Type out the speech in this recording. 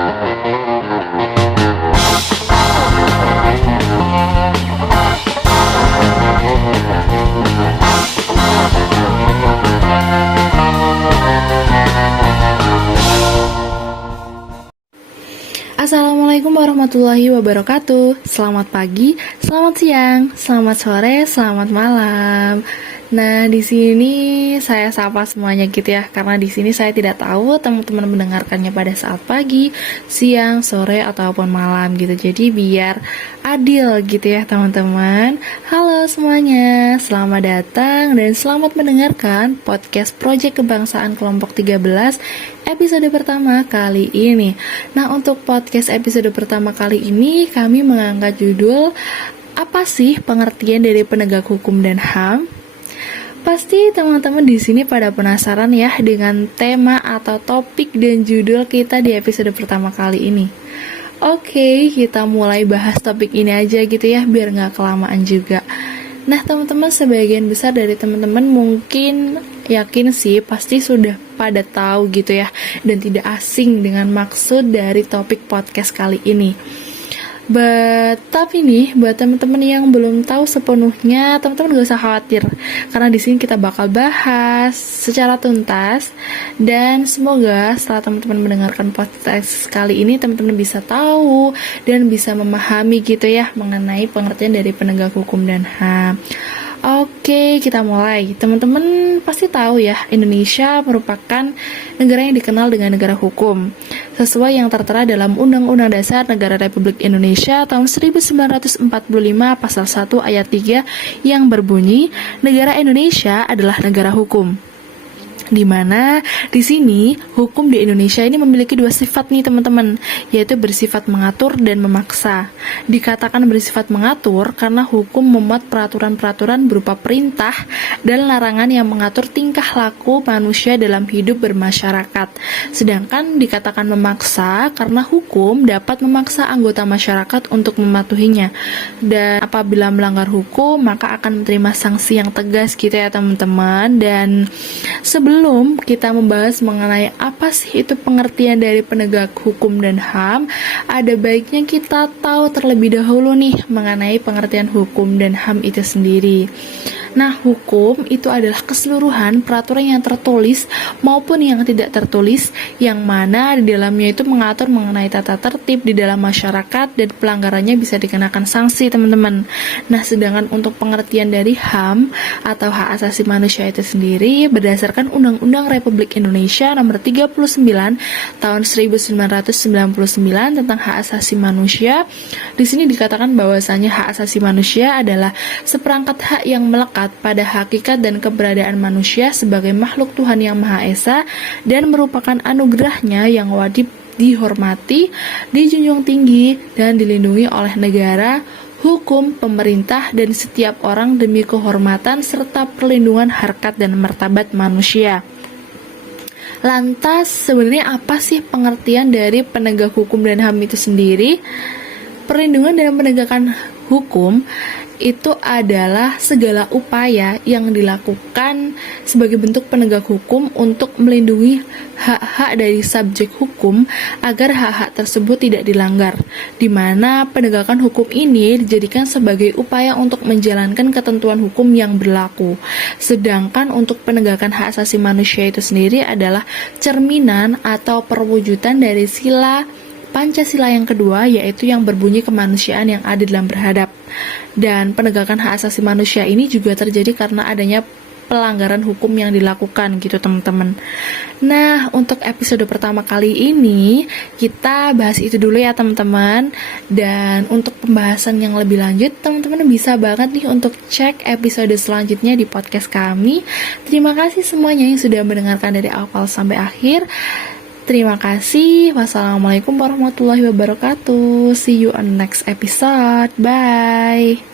Assalamualaikum warahmatullahi wabarakatuh. Selamat pagi, selamat siang, selamat sore, selamat malam. Nah, di sini saya sapa semuanya gitu ya, karena di sini saya tidak tahu teman-teman mendengarkannya pada saat pagi, siang, sore ataupun malam gitu. Jadi biar adil gitu ya, teman-teman. Halo semuanya, selamat datang dan selamat mendengarkan podcast Project Kebangsaan Kelompok 13 episode pertama kali ini. Nah, untuk podcast episode pertama kali ini kami mengangkat judul apa sih pengertian dari penegak hukum dan HAM? Pasti teman-teman di sini pada penasaran ya dengan tema atau topik dan judul kita di episode pertama kali ini. Oke, kita mulai bahas topik ini aja gitu ya, biar nggak kelamaan juga. Nah, teman-teman, sebagian besar dari teman-teman mungkin yakin sih pasti sudah pada tahu gitu ya, dan tidak asing dengan maksud dari topik podcast kali ini. Tapi nih, buat teman-teman yang belum tahu sepenuhnya, teman-teman gak usah khawatir, karena di sini kita bakal bahas secara tuntas, dan semoga setelah teman-teman mendengarkan podcast kali ini, teman-teman bisa tahu dan bisa memahami gitu ya mengenai pengertian dari penegak hukum dan HAM. Oke, kita mulai. Teman-teman pasti tahu ya, Indonesia merupakan negara yang dikenal dengan negara hukum, sesuai yang tertera dalam Undang-Undang Dasar Negara Republik Indonesia tahun 1945 pasal 1 ayat 3 yang berbunyi, negara Indonesia adalah negara hukum. Di mana di sini hukum di Indonesia ini memiliki dua sifat nih teman-teman, yaitu bersifat mengatur dan memaksa. Dikatakan bersifat mengatur karena hukum memuat peraturan-peraturan berupa perintah dan larangan yang mengatur tingkah laku manusia dalam hidup bermasyarakat. Sedangkan dikatakan memaksa karena hukum dapat memaksa anggota masyarakat untuk mematuhinya. Dan apabila melanggar hukum maka akan menerima sanksi yang tegas gitu ya teman-teman. Dan sebelum kita membahas mengenai apa sih itu pengertian dari penegak hukum dan HAM, ada baiknya kita tahu terlebih dahulu nih mengenai pengertian hukum dan HAM itu sendiri. Nah, hukum itu adalah keseluruhan peraturan yang tertulis maupun yang tidak tertulis, yang mana di dalamnya itu mengatur mengenai tata tertib di dalam masyarakat dan pelanggarannya bisa dikenakan sanksi, teman-teman. Nah, sedangkan untuk pengertian dari HAM atau hak asasi manusia itu sendiri berdasarkan Undang-Undang Republik Indonesia Nomor 39 Tahun 1999 tentang hak asasi manusia. Di sini dikatakan bahwasanya hak asasi manusia adalah seperangkat hak yang melekat pada hakikat dan keberadaan manusia sebagai makhluk Tuhan yang Maha Esa dan merupakan anugerahnya yang wajib dihormati, dijunjung tinggi, dan dilindungi oleh negara, hukum, pemerintah, dan setiap orang demi kehormatan serta perlindungan harkat dan martabat manusia. Lantas, sebenarnya apa sih pengertian dari penegak hukum dan HAM itu sendiri? Perlindungan dan penegakan hukum itu adalah segala upaya yang dilakukan sebagai bentuk penegak hukum untuk melindungi hak-hak dari subjek hukum agar hak-hak tersebut tidak dilanggar, di mana penegakan hukum ini dijadikan sebagai upaya untuk menjalankan ketentuan hukum yang berlaku. Sedangkan untuk penegakan hak asasi manusia itu sendiri adalah cerminan atau perwujudan dari sila Pancasila yang kedua, yaitu yang berbunyi kemanusiaan yang adil dan berhadap. Dan penegakan hak asasi manusia ini juga terjadi karena adanya pelanggaran hukum yang dilakukan gitu teman-teman. Nah, untuk episode pertama kali ini kita bahas itu dulu ya teman-teman. Dan untuk pembahasan yang lebih lanjut, teman-teman bisa banget nih untuk cek episode selanjutnya di podcast kami. Terima kasih semuanya yang sudah mendengarkan dari awal sampai akhir. Terima kasih. Wassalamualaikum warahmatullahi wabarakatuh. See you on next episode. Bye.